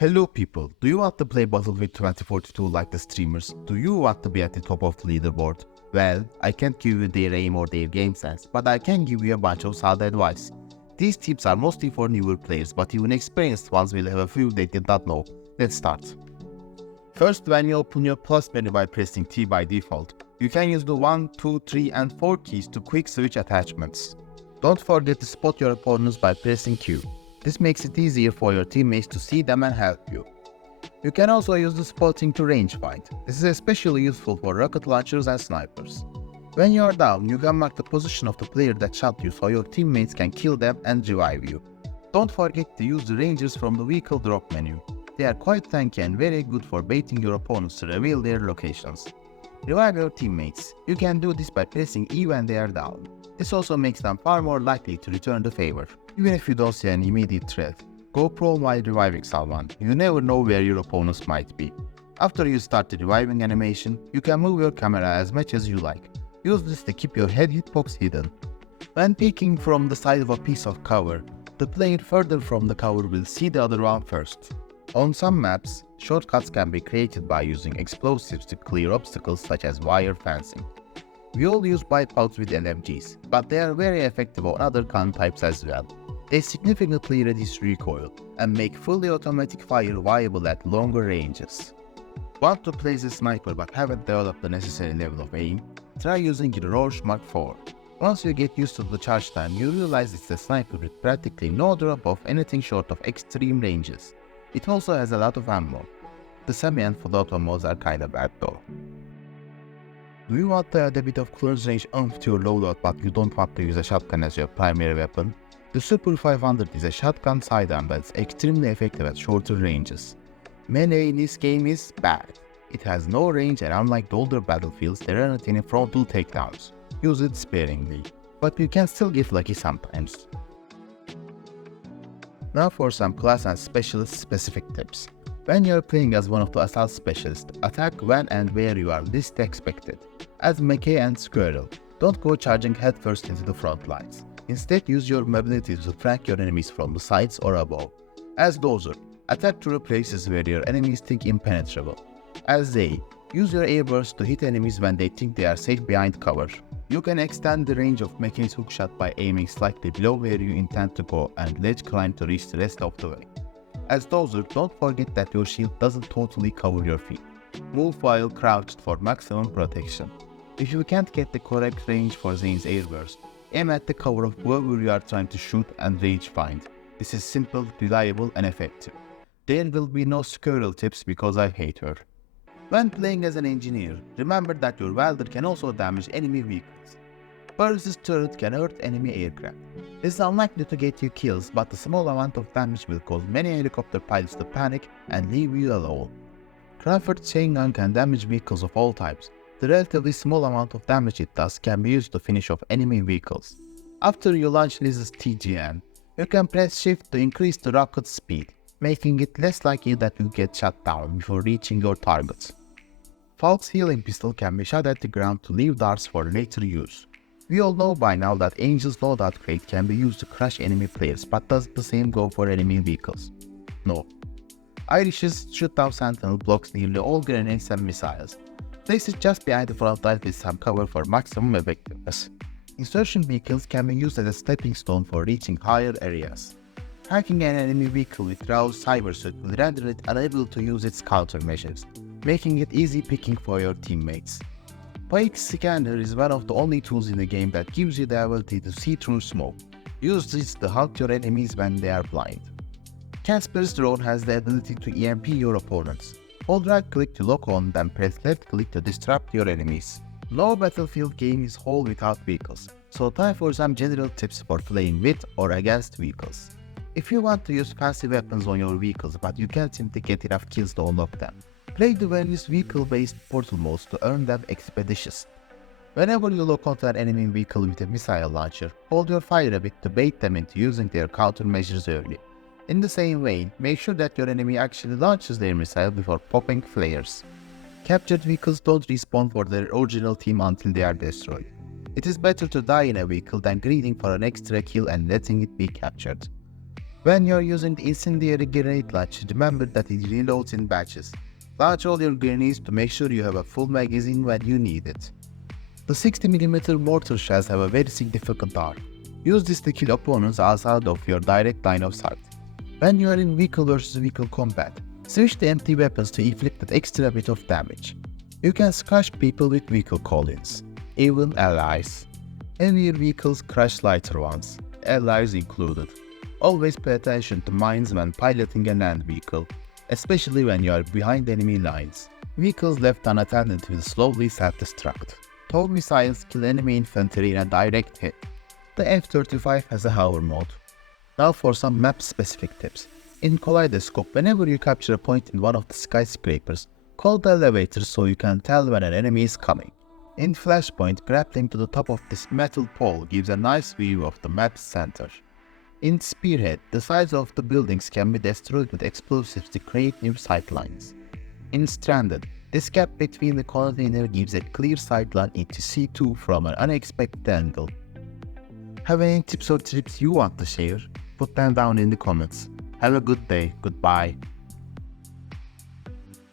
Hello people, do you want to play Battlefield 2042 like the streamers? Do you want to be at the top of the leaderboard? Well, I can't give you their aim or their game sense, but I can give you a bunch of solid advice. These tips are mostly for newer players, but even experienced ones will have a few they did not know. Let's start. First, when you open your plus menu by pressing T by default, you can use the 1, 2, 3 and 4 keys to quick switch attachments. Don't forget to spot your opponents by pressing Q. This makes it easier for your teammates to see them and help you. You can also use the spotting to range find. This is especially useful for rocket launchers and snipers. When you are down, you can mark the position of the player that shot you so your teammates can kill them and revive you. Don't forget to use the rangers from the vehicle drop menu. They are quite tanky and very good for baiting your opponents to reveal their locations. Revive your teammates. You can do this by pressing E when they are down. This also makes them far more likely to return the favor. Even if you don't see an immediate threat, go prone while reviving someone. You never know where your opponents might be. After you start the reviving animation, you can move your camera as much as you like. Use this to keep your head hitbox hidden. When peeking from the side of a piece of cover, the player further from the cover will see the other one first. On some maps, shortcuts can be created by using explosives to clear obstacles such as wire fencing. We all use wipeouts with LMGs, but they are very effective on other gun types as well. They significantly reduce recoil and make fully automatic fire viable at longer ranges. Want to play as a sniper but haven't developed the necessary level of aim? Try using the Rorsch Mark IV. Once you get used to the charge time, you realize it's a sniper with practically no drop of anything short of extreme ranges. It also has a lot of ammo. The semi and full auto modes are kinda bad though. Do you want to add a bit of close range oomph to your loadout but you don't want to use a shotgun as your primary weapon? The Super 500 is a shotgun sidearm that's extremely effective at shorter ranges. Melee in this game is bad. It has no range and unlike the older battlefields, there aren't any frontal takedowns. Use it sparingly, but you can still get lucky sometimes. Now for some class and specialist specific tips. When you are playing as one of the assault specialists, attack when and where you are least expected. As McKay and Squirrel, don't go charging headfirst into the front lines. Instead, use your mobility to flank your enemies from the sides or above. As Dozer, attack through places where your enemies think impenetrable. As Zay, use your airburst to hit enemies when they think they are safe behind cover. You can extend the range of McKay's hookshot by aiming slightly below where you intend to go and ledge climb to reach the rest of the way. As Dozer, don't forget that your shield doesn't totally cover your feet. Move while crouched for maximum protection. If you can't get the correct range for Zane's airburst, aim at the cover of whoever you are trying to shoot and range find. This is simple, reliable and effective. There will be no squirrel tips because I hate her. When playing as an engineer, remember that your welder can also damage enemy vehicles. Burst's turret can hurt enemy aircraft. This is unlikely to get you kills, but a small amount of damage will cause many helicopter pilots to panic and leave you alone. Crawford's chain gun can damage vehicles of all types. The relatively small amount of damage it does can be used to finish off enemy vehicles. After you launch Liz's TGM, you can press shift to increase the rocket's speed, making it less likely that you get shot down before reaching your targets. Falk's healing pistol can be shot at the ground to leave darts for later use. We all know by now that Angel's loadout crate can be used to crush enemy players, but does the same go for enemy vehicles? No. Irish's shoot-down sentinel blocks nearly all grenades and missiles. Place it just behind the front line with some cover for maximum effectiveness. Insertion vehicles can be used as a stepping stone for reaching higher areas. Hacking an enemy vehicle with Rao's cybersuit will render it unable to use its countermeasures, making it easy picking for your teammates. Pike's scanner is one of the only tools in the game that gives you the ability to see through smoke. Use this to hunt your enemies when they are blind. Casper's drone has the ability to EMP your opponents. Hold right click to lock on, then press left click to disrupt your enemies. No battlefield game is whole without vehicles, so time for some general tips for playing with or against vehicles. If you want to use fancy weapons on your vehicles but you can't seem to get enough kills to unlock them, play the various vehicle-based portal modes to earn them expeditious. Whenever you lock onto an enemy vehicle with a missile launcher, hold your fire a bit to bait them into using their countermeasures early. In the same way, make sure that your enemy actually launches their missile before popping flares. Captured vehicles don't respawn for their original team until they are destroyed. It is better to die in a vehicle than greeding for an extra kill and letting it be captured. When you're using the incendiary grenade launcher, remember that it reloads in batches. Launch all your grenades to make sure you have a full magazine when you need it. The 60mm mortar shells have a very significant arc. Use this to kill opponents outside of your direct line of sight. When you are in vehicle versus vehicle combat, switch to empty weapons to inflict that extra bit of damage. You can squash people with vehicle call-ins, even allies. Heavier vehicles crush lighter ones, allies included. Always pay attention to mines when piloting an end vehicle, especially when you are behind enemy lines. Vehicles left unattended will slowly self-destruct. TOW missiles kill enemy infantry in a direct hit. The F-35 has a hover mode. Now for some map-specific tips. In Kaleidoscope, whenever you capture a point in one of the skyscrapers, call the elevator so you can tell when an enemy is coming. In Flashpoint, grappling to the top of this metal pole gives a nice view of the map's center. In Spearhead, the sides of the buildings can be destroyed with explosives to create new sightlines. In Stranded, this gap between the container gives a clear sightline into C2 from an unexpected angle. Have any tips or trips you want to share? Put them down in the comments. Have a good day. Goodbye.